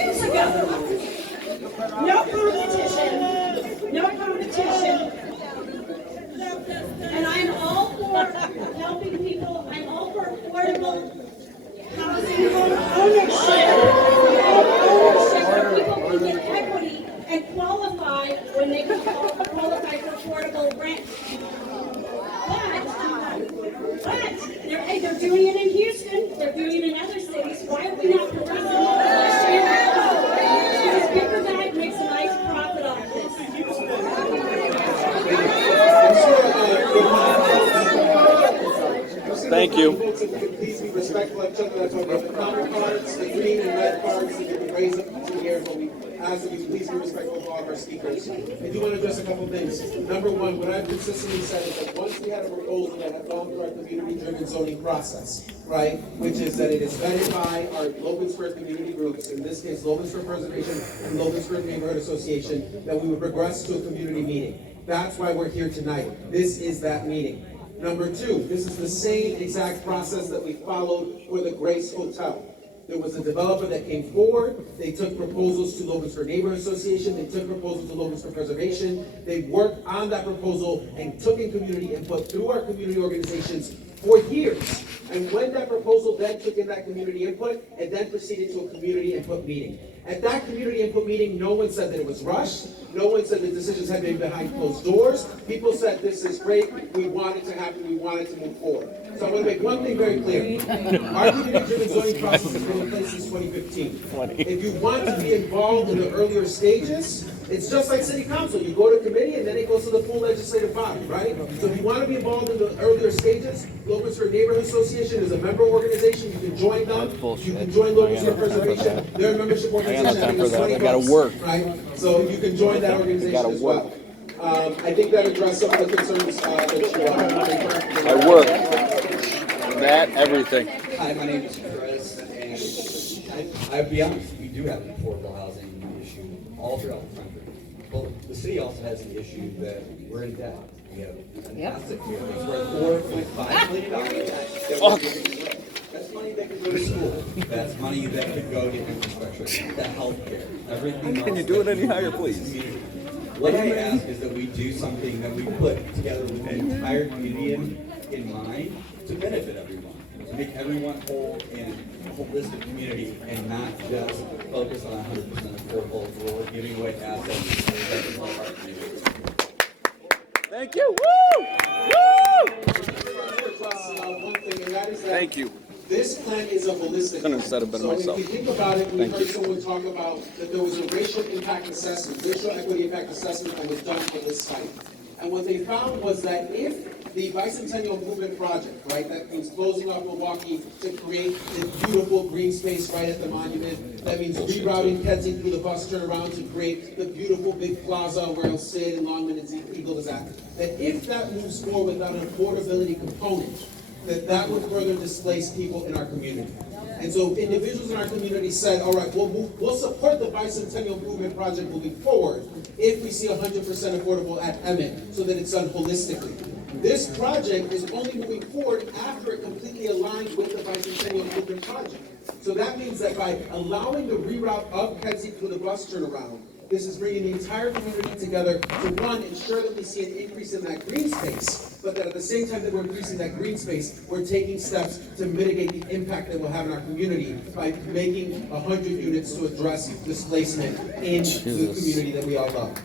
No competition. No competition. And I'm all for helping people. I'm all for affordable housing, home ownership. Where people can get equity and qualify when they can qualify for affordable rent. But they're doing it in Houston. They're doing it in other cities. Why are we not progressing this year? Because Bickerdyke makes a nice profit off this. Thank you. Please be respectful of each other. That's why the counter cards, the green and red cards, you can raise up to the air, but we ask that you please be respectful of all of our speakers. I do want to address a couple things. Number one, what I've consistently said is that once we had a proposal that had gone through our community-driven zoning process, right, which is that it is vetted by our Loganspur community groups, in this case, Loganspur Preservation and Loganspur Neighborhood Association, that we would progress to a community meeting. That's why we're here tonight. This is that meeting. Number two, this is the same exact process that we followed for the Grace Hotel. There was a developer that came forward. They took proposals to Loganspur Neighborhood Association. They took proposals to Loganspur Preservation. They worked on that proposal and took in community input through our community organizations for years. And when that proposal then took in that community input, it then proceeded to a community input meeting. At that community input meeting, no one said that it was rushed. No one said the decisions had been behind closed doors. People said, this is great. We want it to happen. We want it to move forward. So I want to make one thing very clear. Our community-driven zoning process has been in place since 2015. If you want to be involved in the earlier stages, it's just like city council. You go to committee and then it goes to the full legislative body, right? So if you want to be involved in the earlier stages, Loganspur Neighborhood Association is a member organization. You can join them. You can join Loganspur Preservation. They're a membership organization. I got no time for that. I gotta work. Right? So you can join that organization as well. I think that addressed some of the concerns that you I work. That, everything. Hi, my name is Chris, and I'll be honest, we do have an affordable housing issue all throughout the country. Well, the city also has the issue that we're in debt. We have an asset here that's worth $4.5 million that we're giving away. That's money that could go to school. That's money that could go to infrastructure, to healthcare, everything else. Can you do it any higher, please? What I ask is that we do something that we put together with the entire community in mind to benefit everyone, to make everyone whole in a holistic community and not just focus on 100% affordable or giving away assets that can help our community. Thank you. Woo! Woo! one thing, and that is that Thank you. this plan is a holistic Couldn't have said it better so myself. if you think about it, we Thank heard you. someone talk about that there was a racial impact assessment, racial equity impact assessment that was done for this site. And what they found was that if the Bicentennial Improvement Project, right, that means closing off Milwaukee to create the beautiful green space right at the monument, that means rerouting Kedzie through the bus turnaround to create the beautiful big plaza where Sid and Longman and Eagle is at, that if that moves forward without an affordability component, that would further displace people in our community. And so individuals in our community said, all right, we'll support the Bicentennial Improvement Project moving forward if we see 100% affordable at Emmett so that it's done holistically. This project is only moving forward after it completely aligns with the Bicentennial Improvement Project. So that means that by allowing the reroute of Kedzie through the bus turnaround, this is bringing the entire community together to, one, ensure that we see an increase in that green space, but that at the same time that we're increasing that green space, we're taking steps to mitigate the impact that we'll have in our community by making 100 units to address displacement in the community that we all love.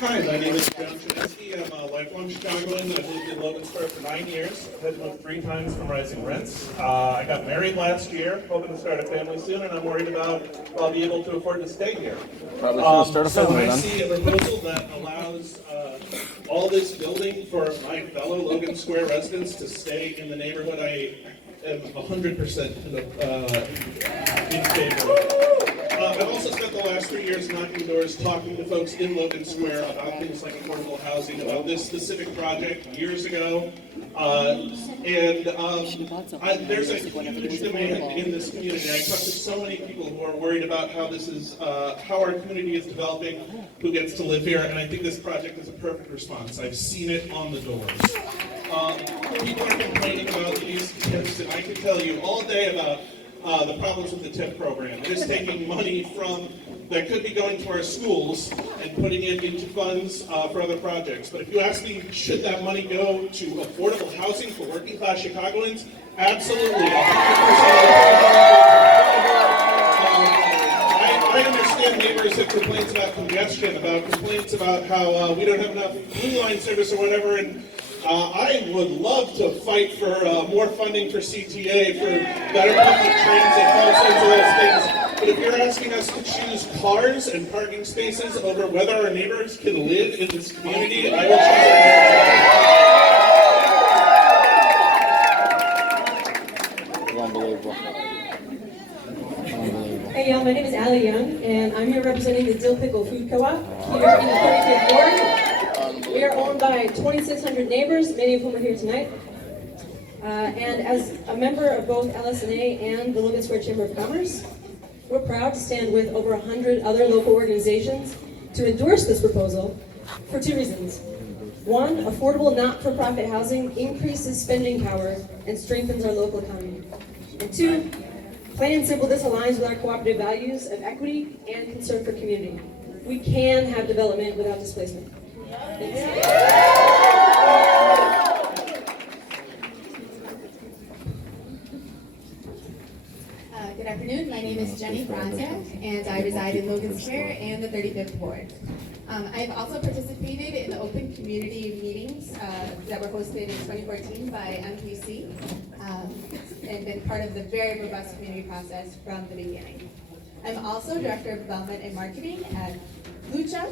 Hi, my name is John Chininsky. I'm a lifelong Chicagoan. I've lived in Loganspur for 9 years. I've had to move 3 times from rising rents. I got married last year, hoping to start a family soon, and I'm worried about if I'll be able to afford to stay here. Probably gonna start a So family I then. see a proposal that allows all this building for my fellow Logan Square residents to stay in the neighborhood. I am 100% in favor of. I've also spent the last 3 years knocking doors, talking to folks in Logan Square about things like affordable housing, about this specific project years ago. There's a huge demand in this community. I talk to so many people who are worried about how this is, how our community is developing, who gets to live here, and I think this project is a perfect response. I've seen it on the doors. People are complaining about these tips, and I can tell you all day about the problems with the tip program. It is taking money from that could be going to our schools and putting it into funds for other projects. But if you ask me, should that money go to affordable housing for working class Chicagoans? Absolutely, 100%. I understand neighbors have complaints about congestion, about complaints about how we don't have enough blue line service or whatever, and I would love to fight for more funding for CTA, for better public transit, all sorts of those things. But if you're asking us to choose cars and parking spaces over whether our neighbors can live in this community, I will choose Unbelievable. Hey y'all, my name is Allie Young, and I'm here representing the Dill Pickle Food Co-op here in the 35th Ward. We are owned by 2,600 neighbors, many of whom are here tonight. And as a member of both LSNA and the Logan Square Chamber of Commerce, we're proud to stand with over 100 other local organizations to endorse this proposal for two reasons. One, affordable not-for-profit housing increases spending power and strengthens our local economy. And two, plain and simple, this aligns with our cooperative values of equity and concern for community. We can have development without displacement. Good afternoon, my name is Jenny Bronzak, and I reside in Logan Square and the 35th Ward. I've also participated in the open community meetings that were hosted in 2014 by MPC, and been part of the very robust community process from the beginning. I'm also Director of Development and Marketing at Lucha.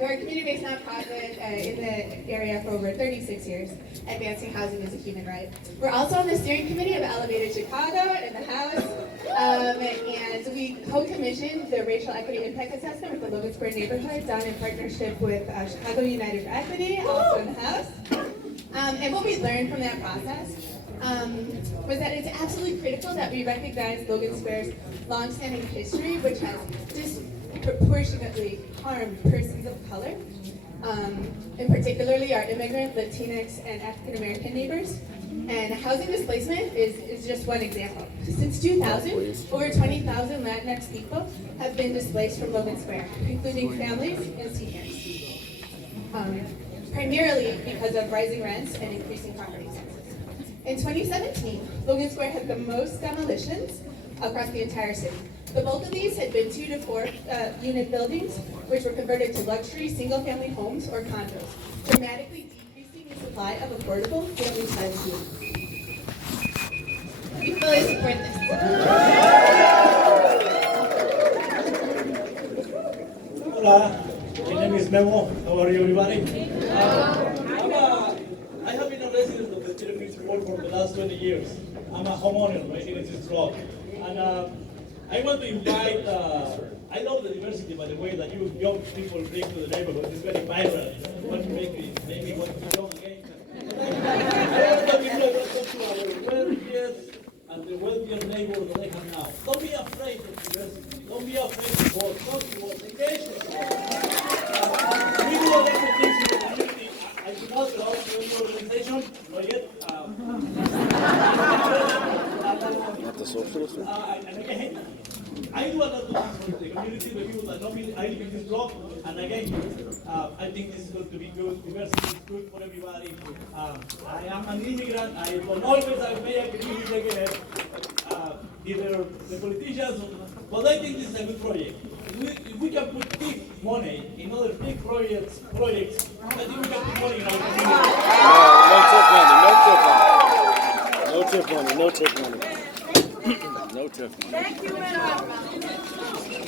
We're a community-based nonprofit in the area for over 36 years, advancing housing as a human right. We're also on the steering committee of Elevated Chicago in the House, and we co-commissioned the Racial Equity Impact Assessment with the Logan Square neighborhood, done in partnership with Chicago United for Equity, also in the House. And what we learned from that process was that it's absolutely critical that we recognize Logan Square's longstanding history, which has disproportionately harmed persons of color, and particularly our immigrant, Latinx, and African American neighbors. And housing displacement is just one example. Since 2000, over 20,000 Latinx people have been displaced from Logan Square, including families and seniors, primarily because of rising rents and increasing property taxes. In 2017, Logan Square had the most demolitions across the entire city. The bulk of these had been 2 to 4 unit buildings, which were converted to luxury single-family homes or condos, dramatically decreasing the supply of affordable family-sized units. We fully support this. Hola, my name is Memo. How are you, everybody? I have been a resident of the 35th Ward for the last 20 years. I'm a homeowner right here in this block. And I want to invite, I love the diversity, by the way, that you young people bring to the neighborhood. It's very vibrant. You want to make me want to be young again. I want to talk to our wealthiest and the wealthier neighbors that I have now. Don't be afraid of diversity. Don't be afraid to vote. Don't vote. Engage with us. We do a lot of things in the community. I do not belong to any organization, but yet, Not the socialist? I do a lot of things for the community, the people that know me. I live in this block, and again, I think this is going to be good. Diversity is good for everybody. I am an immigrant. I don't always may agree with either the politicians, but I think this is a good project. If we can put big money in other big projects, I think we can put money in our community. No tip money. No tip money. No tip money. Thank you,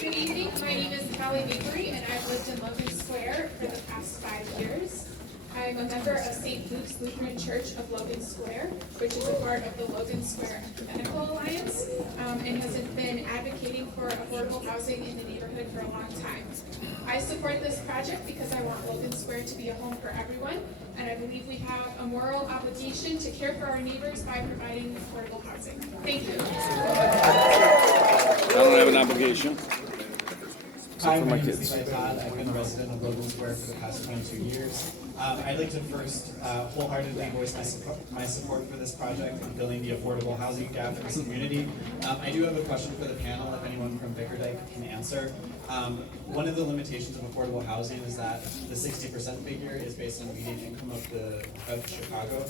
Good evening. My name is Callie Bakery, and I've lived in Logan Square for the past 5 years. I'm a member of St. Luke's Lutheran Church of Logan Square, which is a part of the Logan Square Ecumenical Alliance, and has been advocating for affordable housing in the neighborhood for a long time. I support this project because I want Logan Square to be a home for everyone, and I believe we have a moral obligation to care for our neighbors by providing affordable housing. Thank you. I don't have an obligation. Except for my name is kids. Levi Todd. I've been a resident of Logan Square for the past 22 years. I'd like to first wholeheartedly voice my support for this project and filling the affordable housing gap in this community. I do have a question for the panel, if anyone from Bickerdyke can answer. One of the limitations of affordable housing is that the 60% figure is based on the median income of Chicago.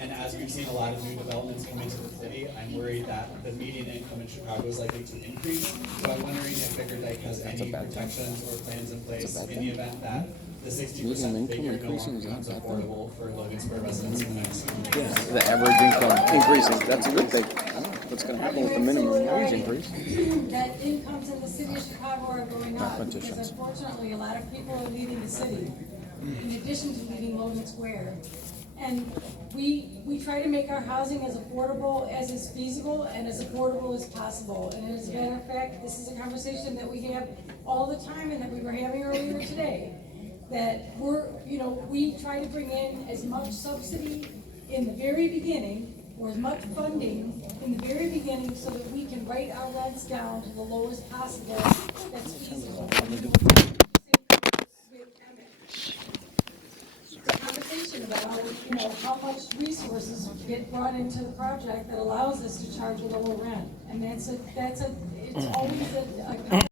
And as we've seen a lot of new developments come into the city, I'm worried that the median income in Chicago is likely to increase. So I'm wondering if Bickerdyke has any protections or plans in place in the event that the 60% figure no longer becomes affordable for Logan Square residents in the next few years. The average income increasing, that's a good thing. What's gonna happen with the minimum wage increase? That incomes in the city of Chicago are going up, because Competitions. unfortunately, a lot of people are leaving the city, in addition to leaving Logan Square. And we try to make our housing as affordable as is feasible and as affordable as possible. And as a matter of fact, this is a conversation that we have all the time and that we were having earlier today. That we try to bring in as much subsidy in the very beginning, or as much funding in the very beginning, so that we can write our rents down to the lowest possible that's feasible. The conversation about how much resources get brought into the project that allows us to charge a lower rent, and it's always a